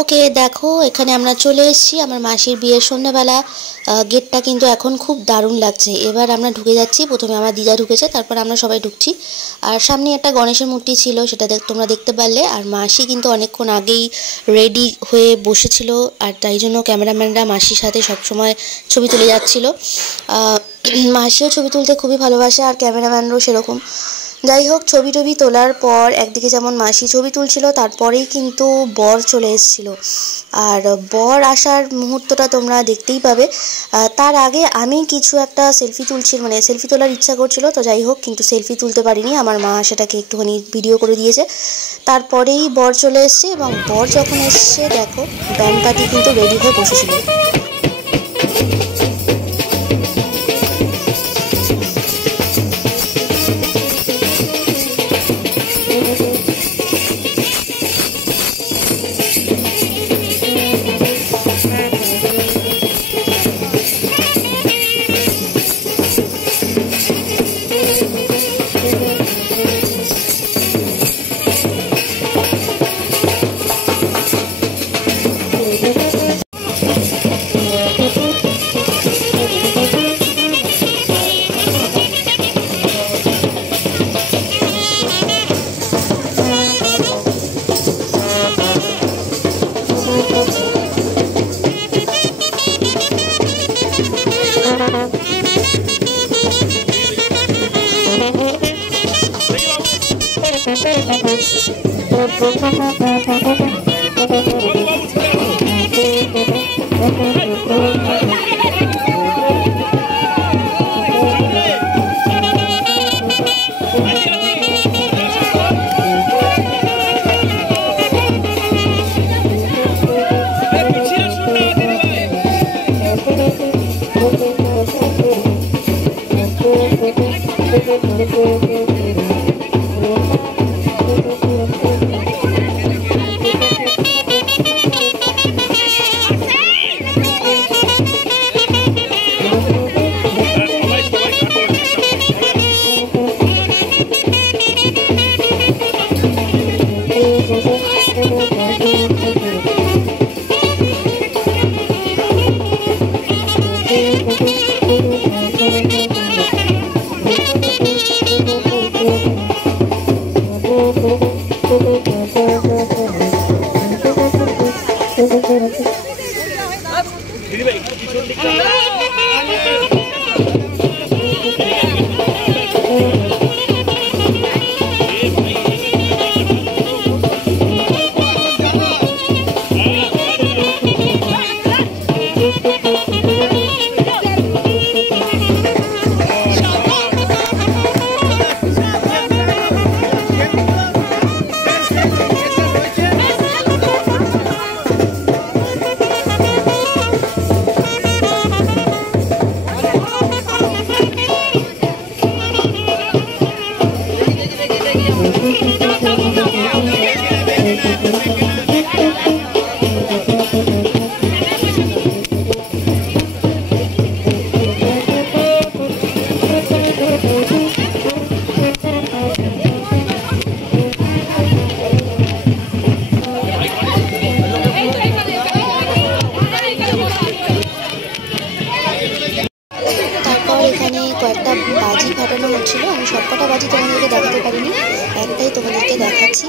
ওকে দেখো এখানে আমরা চলে এসেছি আমার মাসির বিয়ের সন্ধ্যাবেলা। গেটটা কিন্তু এখন খুব দারুণ লাগছে। এবার আমরা ঢুকে যাচ্ছি। প্রথমে আমার দিদা ঢুকেছে, তারপর আমরা সবাই ঢুকছি। আর সামনে একটা গণেশের মূর্তি ছিল, সেটা তোমরা দেখতে পারলে। আর মাসি কিন্তু অনেকক্ষণ আগেই রেডি হয়ে বসেছিল, আর তাই জন্য ক্যামেরাম্যানরা মাসির সাথে সবসময় ছবি তুলে যাচ্ছিল। মাসিও ছবি তুলতে খুবই ভালোবাসে, আর ক্যামেরাম্যানরাও সেরকম। যাই হোক, ছবি টবি তোলার পর একদিকে যেমন মাসি ছবি তুলছিল, তারপরেই কিন্তু বর চলে এসেছিল। আর বর আসার মুহূর্তটা তোমরা দেখতেই পাবে। তার আগে আমি কিছু একটা সেলফি তুলছি, মানে সেলফি তোলার ইচ্ছা করছিল, তো যাই হোক, কিন্তু সেলফি তুলতে পারিনি। আমার মা সেটাকে একটুখানি ভিডিও করে দিয়েছে। তারপরেই বর চলে এসছে, এবং বর যখন এসছে দেখো ব্যান্ড পার্টি কিন্তু রেডি হয়ে বসেছিল। এখানে কয়েকটা বাজি ফাটানো হচ্ছিল। আমি সবকটা বাজি তোমাদেরকে দেখাতে পারিনি, একটাই তোমাদেরকে দেখাচ্ছি।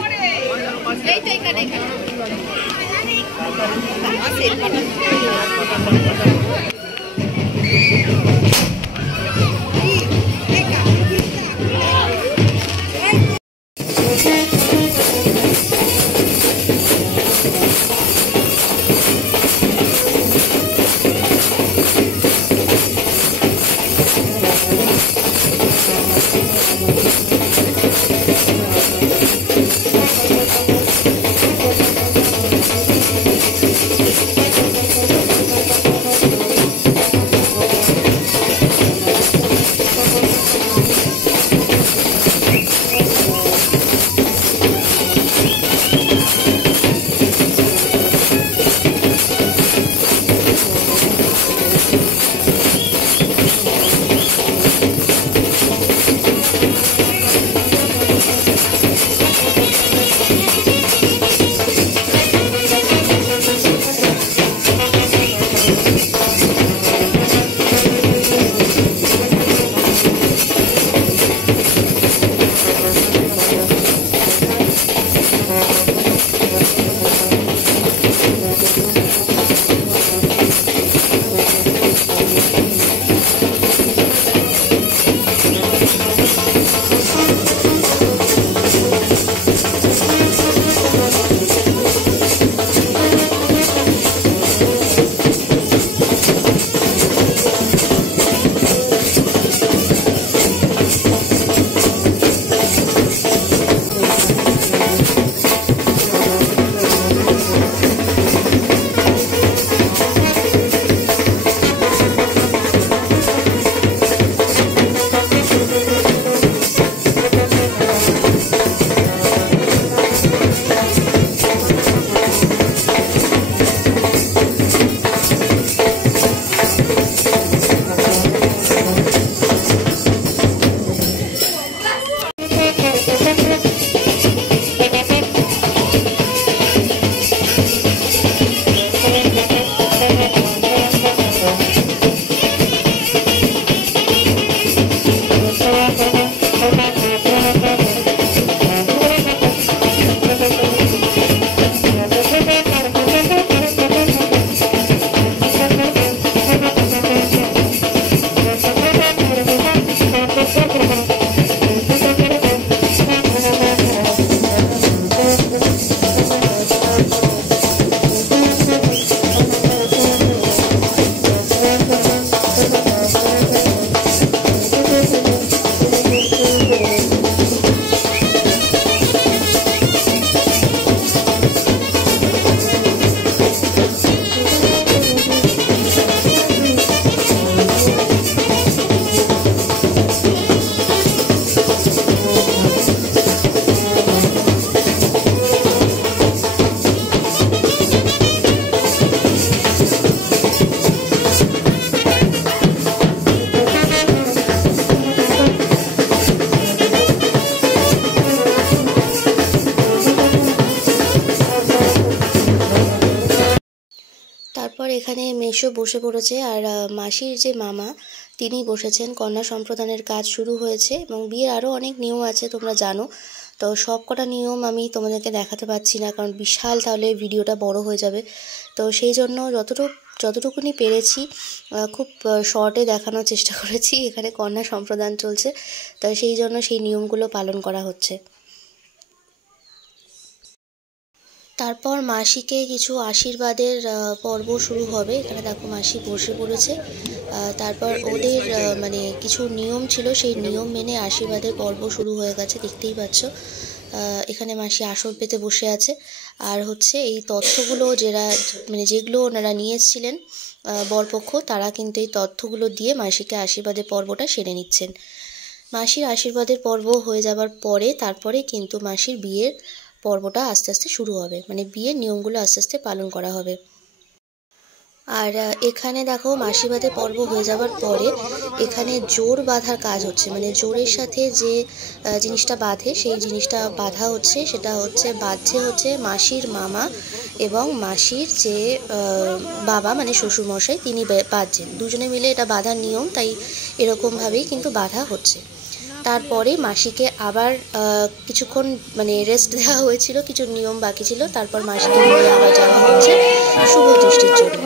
এখানে মেশো বসে পড়েছে আর মাসির যে মামা তিনি বসেছেন। কন্যা সম্প্রদানের কাজ শুরু হয়েছে এবং বিয়ের আরও অনেক নিয়ম আছে তোমরা জানো। তো সব কটা নিয়ম আমি তোমাদেরকে দেখাতে পারছি না, কারণ বিশাল তাহলে ভিডিওটা বড় হয়ে যাবে। তো সেই জন্য যতটুকুনি পেরেছি খুব শর্টে দেখানোর চেষ্টা করেছি। এখানে কন্যা সম্প্রদান চলছে, তো সেই জন্য সেই নিয়মগুলো পালন করা হচ্ছে। তারপর মাসিকে কিছু আশীর্বাদের পর্ব শুরু হবে। এখানে দেখো মাসি বসে পড়েছে। তারপর ওদের মানে কিছু নিয়ম ছিল, সেই নিয়ম মেনে আশীর্বাদের পর্ব শুরু হয়ে গেছে, দেখতেই পাচ্ছ। এখানে মাসি আসন পেতে বসে আছে। আর হচ্ছে এই তথ্যগুলো যেগুলো ওনারা নিয়ে এসেছিলেন বরপক্ষ, তারা কিন্তু এই তথ্যগুলো দিয়ে মাসিকে আশীর্বাদের পর্বটা সেরে নিচ্ছেন। মাসির আশীর্বাদের পর্ব হয়ে যাবার পরে তারপরে কিন্তু মাসির বিয়ের পর্বটা আস্তে আস্তে শুরু হবে, মানে বিয়ের নিয়মগুলো আস্তে আস্তে পালন করা হবে। আর এখানে দেখো মাসিবাদের পর্ব হয়ে যাবার পরে এখানে জোর বাঁধার কাজ হচ্ছে, মানে জোরের সাথে যে জিনিসটা বাঁধে সেই জিনিসটা বাঁধা হচ্ছে। সেটা বাঁধছে মাসির মামা এবং মাসির যে বাবা মানে শ্বশুরমশাই, তিনি বাঁধছেন। দুজনে মিলে এটা বাঁধার নিয়ম, তাই এরকমভাবেই কিন্তু বাঁধা হচ্ছে। তারপরে মাসিকে আবার কিছুক্ষণ মানে রেস্ট দেওয়া হয়েছিল, কিছু নিয়ম বাকি ছিল। তারপর মাসিকে নিয়ে আবার যাওয়া হচ্ছে শুভ দৃষ্টির জন্য।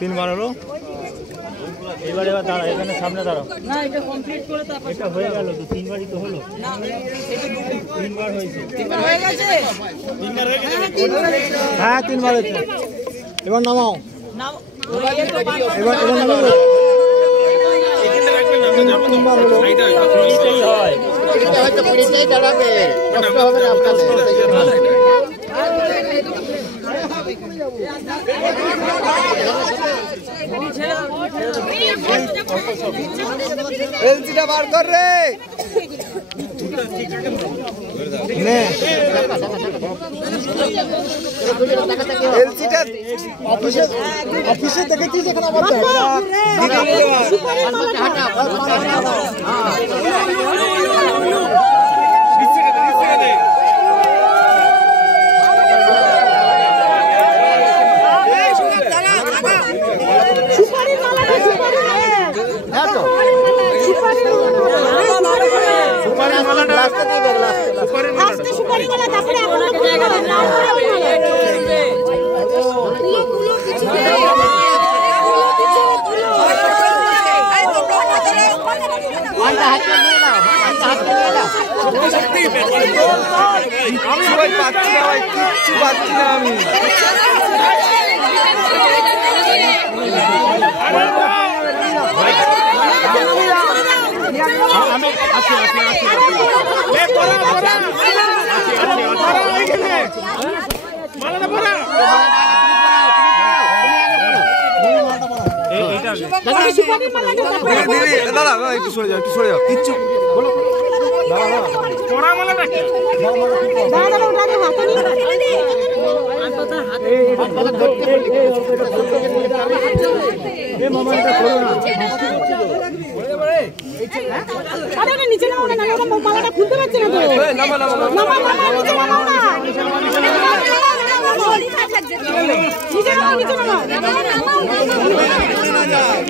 তিনবার হলো, এবার দাঁড়া, এখানে সামনে দাঁড়াও। না, এটা কমপ্লিট করে তারপর এটা হয়ে গেল তো, তিনবারই তো হলো। তিনবার হয়েছে, তিনবার হয়ে গেছে, হ্যাঁ তিনবার হয়েছে। এবার নামাও, এবার নামাও। তিনবার হলো, হয়তো পরিচয় দাঁড়াবে, কষ্ট হবে না আপনাদের। এলসিটা বার কর রে, এলসিটা অফিসে দেখেছিস এখানে আমার আমি ভয় পাচ্ছি না, কিচ্ছু পাচ্ছি না আমি। দাদা একটু সরে যাও, একটু সরে যাও, কিচ্ছু বলো পড়া মালাটা কি দাদা দাদা ওটাকে হাতে নিয়ে এই মামাটা করো না আরে না নিচে নাও না, ওটা মালাটা খুলতে পারছে না তো। নামা নামা নামা নিচে নাও না, নিচে নাও নিচে নাও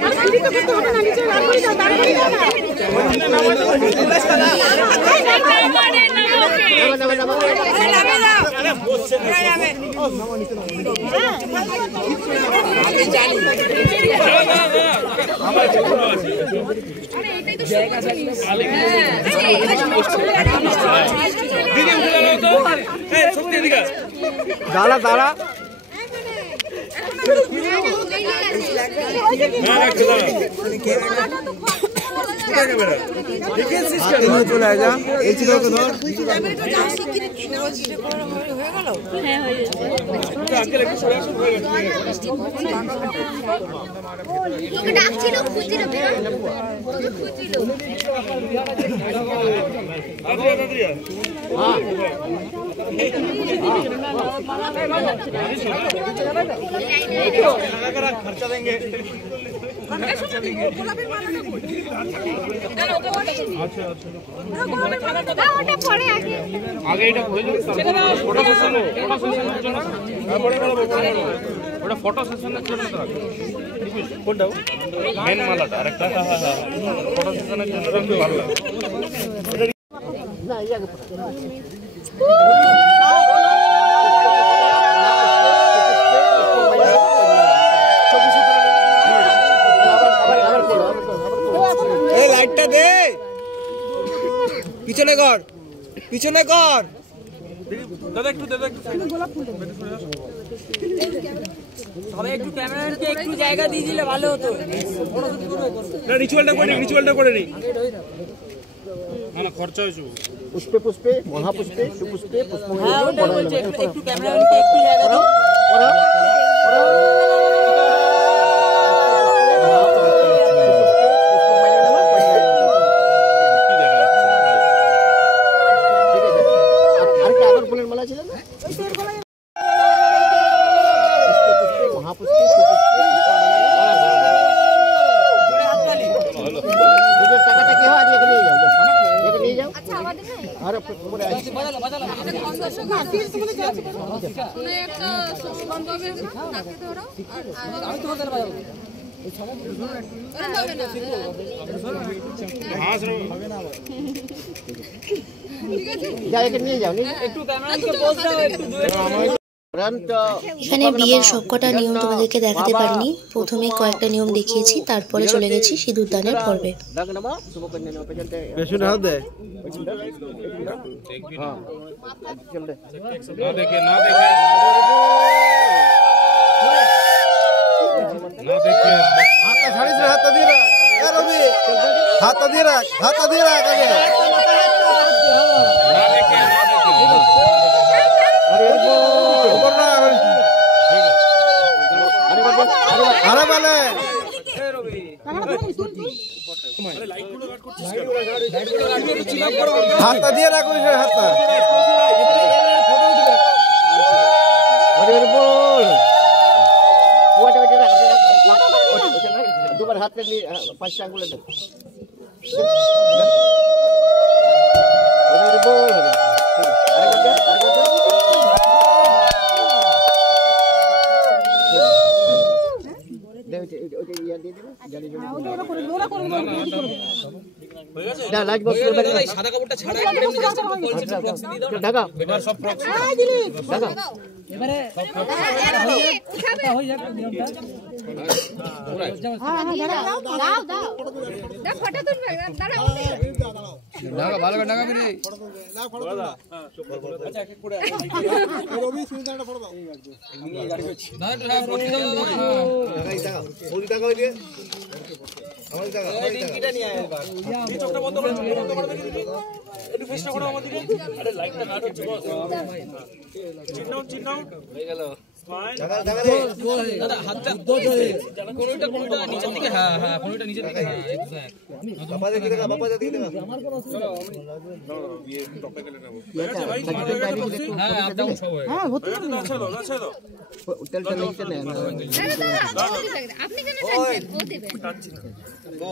আর সিঁড়ি তো করতে হবে না, নিচে নামই না, দাঁড়িয়ে না দাঁড়া দাঁড়া চলে যা এই ছিল তো ধর खर्चा देंगे आगे এটা হইলো ফটো সেশনের জন্য ওটা ফটো সেশনের জন্য কোনটা মেন মালাটা আরেকটা ফটো সেশনের জন্য রাখতে ভালো লাগে না ইয়াকে এই লাইটটা দে পিছনে কর পিছনে কর দাদা একটু দাদা একটু গোলাপ ফুল সবাই একটু ক্যামেরাতে একটু জায়গা দিয়ে দিলে ভালো হতো না রিচুয়ালটা করে নি না না খরচা হইছে পুষ্পে পুষ্পে মহাপুষ্পে সুপুষ্পে পুষ্পময় বলছে একটু ক্যামেরাতে একটু জায়গা দাও এখানে বিয়ের সবকটা নিয়ম তোমাদেরকে দেখাতে পারিনি, প্রথমে কয়েকটা নিয়ম দেখিয়েছি, তারপরে চলে গেছি সিঁদুর দানের পর্বে। हाथ दे रहा अरे वाले हाथ दिए रखो हाथ দুবার হাতে নিয়ে পাঁচটা আঙ্গুলে দেন সাদা কাপড়টা ছাড়া ঢাকা এবার সব ঢাকা এবারে হয়ে যাবে নিয়মটা দাও দাও ফটো তুলবে দাঁড়াও ঢাকা ভালো করে ঢাকা করে দাও ফটো দাও আচ্ছা এক এক করে রবি সুন্দরটা ফটো দাও নিয়ে গাড়ি করছি দাদা ফটো দাও এই টাকা ওই টাকা হই দিয়ে আমাদের টাকা এই ডিঙ্কিটা নিয়ে আয় এবার এই চোখটা বন্ধ করে দেখি একটু ফেসটা করো আমাদের আরে লাইটটা কাট হচ্ছে বস চিহ্ন হয়ে গেল দাদা হাতটা কোনটা নিচের দিকে, হ্যাঁ হ্যাঁ কোনটা নিচের দিকে, হ্যাঁ এক্স্যাক্ট। বাবা দেখি দেখা, বাবা দেখি দেখা। চলো আমি টপে গেলে নেব। হ্যাঁ আপ ডাউন সব হয়। হ্যাঁ হতে পারে না, চলো না চলো উল্টা নিচে না। আপনি কেন টানছেন? ও দেবে টানছি না তো।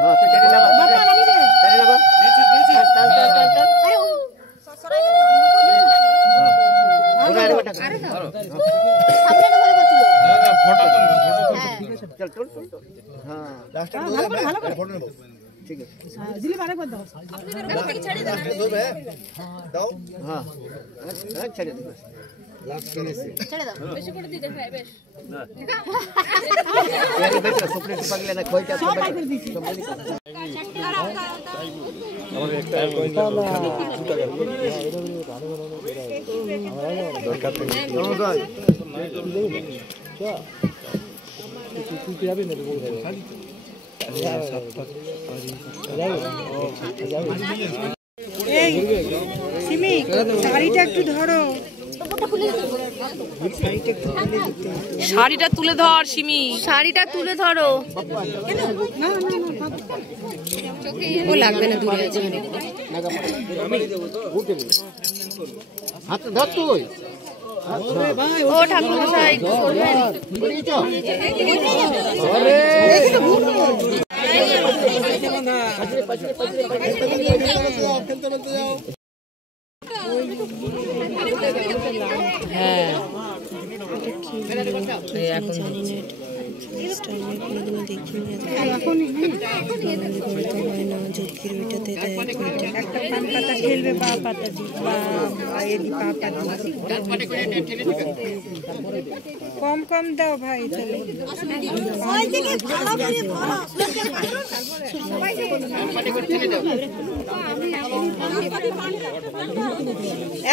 হ্যাঁ তো টেনে নাও, বাবা নামি দে, টেনে নাও নিচে নিচে টান টান টান টান। আরে ও সরাই দাও, আরে দাও সামনে ধরে বসলো। দাদা ফটো চল চল চল। হ্যাঁ লাস্ট টাইম ভালো করে ফটো নেব, ঠিক আছে। হ্যাঁ দিলি বারে করে দাও, আপনি বের থেকে ছেড়ে দেন, ধরবে দাও। হ্যাঁ হ্যাঁ ছেড়ে দাও, লাস্ট ফিনিশ ছেড়ে দাও, বেশি করে দিতে হয় বেশ না। আরে বেটা সুপ্রিম পাগলে না কইটা সব করে দিছি, সব বলি আমাদের একটা কয়েন দুটা দরকার নেই। নমস্কার তুই কি যাবি না বল খালি এই সিমি শাড়িটা একটু ধরো, শাড়িটা তুলে ধর সিমি, শাড়িটা তুলে ধরো। ও লাগবে না, দূরে আছে। হাত ধর তুই। ও ঠাকুর মশাই করবেন। হ্যাঁ একটা পান পাতা খেলবে, পা পাতা দি পা পাতা কম কম দাও ভাই, তাহলে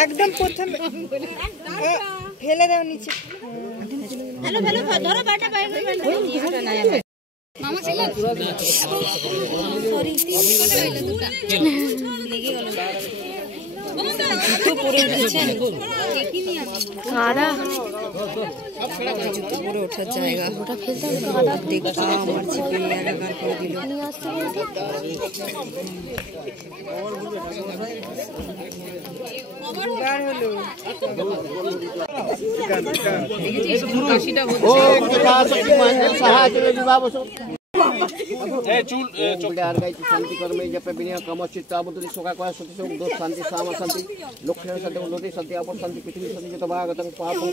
একদম প্রথম ফেলে দাও নিচে। ধরো বাটা বাইরে মামা ছিল সরি লেগে গেল জুতো পরে উঠেছেন কারা, জুতো পরে ওঠার জায়গা ওটা ফেলতে হবে, দেখলাম আমার চিপে একাকার করে দিল। কাশিটা শান্তি কর্মে জপে বিনিয়োগ কামচিত তাবুদুলি সোকা কয় সতি সুখ দোষ শান্তি সামা শান্তি লক্ষ্মী শান্তি উন্নতি শান্তি অপর শান্তি পৃথিবী শান্তি যত ভাগতং পাপং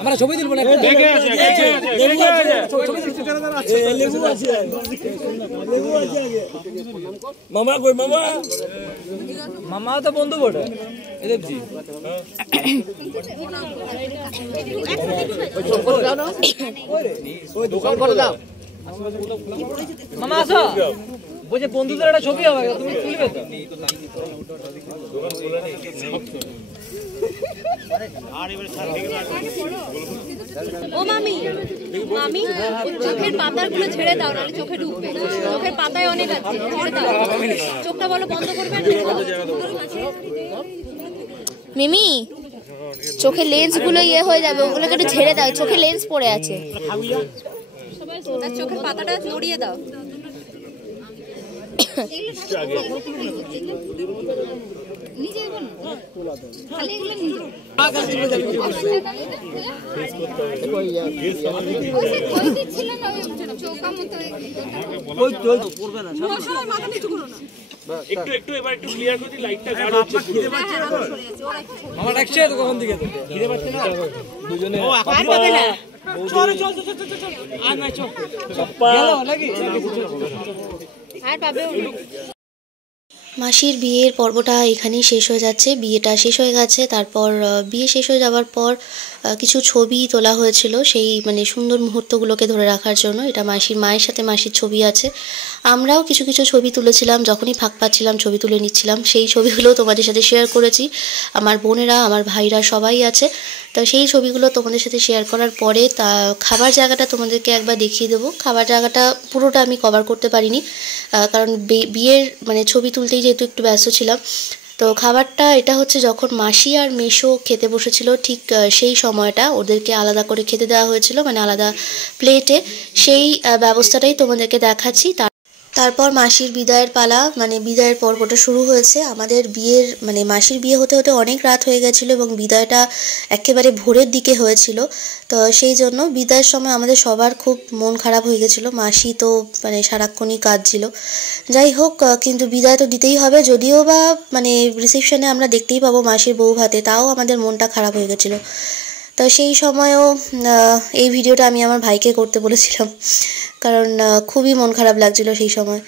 আমরা ছবি তুলবো না, মামা কই মামা, মামা তো বন্ধু বটে এদেবজি। দোকান করে দাও মামা, আসো বলছে বন্ধুদের একটা ছবি হবে, তুমি তুলবে তো? ও মামি, মামি চোখের পাতাগুলো ছেড়ে দাও, নাহলে চোখে ঢুকবে। চোখের পাতায় অনেক আছে, ছেড়ে দাও। চোখটা বলো বন্ধ করবে। মিমি চোখের লেন্স গুলো ইয়ে হয়ে যাবে, ওগুলোকে একটু ছেড়ে দাও, চোখের লেন্স পড়ে আছে। চোখের পাতাটা নড়িয়ে দাও। একটু এবার একটু ক্লিয়ার করে দিই, লাইটটা গাঢ় হচ্ছে পুরো। মামা ডাকছে তো কখন দিকে, খিদে পাচ্ছে না দুজনে। ও এখন পাবে না, চল চল চল চল চল আর না চল চপ্পা গেল নাকি আর পাবে। মাসির বিয়ের পর্বটা এখানেই শেষ হয়ে যাচ্ছে। বিয়েটা শেষ হয়ে গেছে, তারপর বিয়ে শেষ হয়ে যাওয়ার পর কিছু ছবি তোলা হয়েছিল সেই মানে সুন্দর মুহূর্তগুলোকে ধরে রাখার জন্য। এটা মাসির মায়ের সাথে মাসির ছবি আছে। আমরাও কিছু কিছু ছবি তুলেছিলাম, যখনই ফাঁক পাচ্ছিলাম ছবি তুলে নিচ্ছিলাম। সেই ছবিগুলো তোমাদের সাথে শেয়ার করেছি। আমার বোনেরা, আমার ভাইরা সবাই আছে, তো সেই ছবিগুলো তোমাদের সাথে শেয়ার করার পরে তা খাবার জায়গাটা তোমাদেরকে একবার দেখিয়ে দেবো। খাবার জায়গাটা পুরোটা আমি কভার করতে পারিনি, কারণ বিয়ের মানে ছবি তুলতেই যেহেতু একটু ব্যস্ত ছিলাম। তো খাবারটা এটা হচ্ছে যখন মাসি আর মেশো খেতে বসেছিল ঠিক সেই সময়টা ওদেরকে আলাদা করে খেতে দেওয়া হয়েছিল, মানে আলাদা প্লেটে। সেই ব্যবস্থাটাই তোমাদেরকে দেখাচ্ছি। তারপর মাসির বিদায়ের পালা, মানে বিদায়ের পর্বটা শুরু হয়েছে। আমাদের বিয়ের মানে মাসির বিয়ে হতে হতে অনেক রাত হয়ে গেছিলো এবং বিদায়টা একেবারে ভোরের দিকে হয়েছিল। তো সেই জন্য বিদায়ের সময় আমাদের সবার খুব মন খারাপ হয়ে গেছিলো। মাসি তো মানে সারাক্ষণই কাঁদছিল। যাই হোক, কিন্তু বিদায় তো দিতেই হবে, যদিও বা মানে রিসেপশনে আমরা দেখতেই পাবো মাসির বউ ভাতে, তাও আমাদের মনটা খারাপ হয়ে গেছিলো। তো সেই সময়ও এই ভিডিওটা আমি আমার ভাইকে করতে বলেছিলাম, কারণ খুবই মন খারাপ লাগছিল সেই সময়।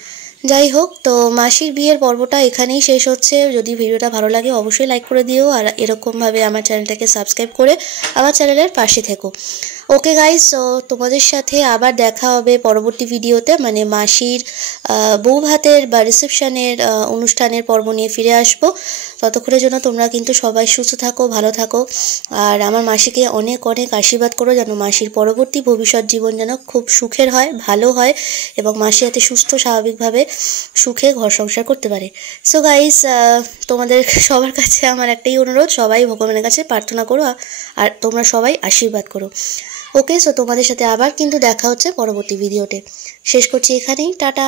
যাই হোক, তো মাসির বিয়ের পর্বটা এখানেই শেষ হচ্ছে। যদি ভিডিওটা ভালো লাগে অবশ্যই লাইক করে দিও, আর এরকমভাবে আমার চ্যানেলটাকে সাবস্ক্রাইব করে আমার চ্যানেলের পাশে থেকো। ওকে গাইস, তো তোমাদের সাথে আবার দেখা হবে পরবর্তী ভিডিওতে, মানে মাসির বউ ভাতের বা রিসেপশনের অনুষ্ঠানের পর্ব নিয়ে ফিরে আসবো। ততক্ষণের জন্য তোমরা কিন্তু সবাই সুস্থ থাকো, ভালো থাকো, আর আমার মাসিকে অনেক অনেক আশীর্বাদ করো যেন মাসির পরবর্তী ভবিষ্যৎ জীবন যেন খুব সুখের হয়, ভালো হয়, এবং মাসি যাতে সুস্থ স্বাভাবিকভাবে সুখে ঘর সংসার করতে পারে। সো গাইস, তোমাদের সবার কাছে আমার একটাই অনুরোধ, সবাই ভগবানের কাছে প্রার্থনা করো আর তোমরা সবাই আশীর্বাদ করো। ওকে, সো তোমাদের সাথে আবার কিন্তু দেখা হচ্ছে পরবর্তী ভিডিওতে। শেষ করছি এখানেই, টাটা।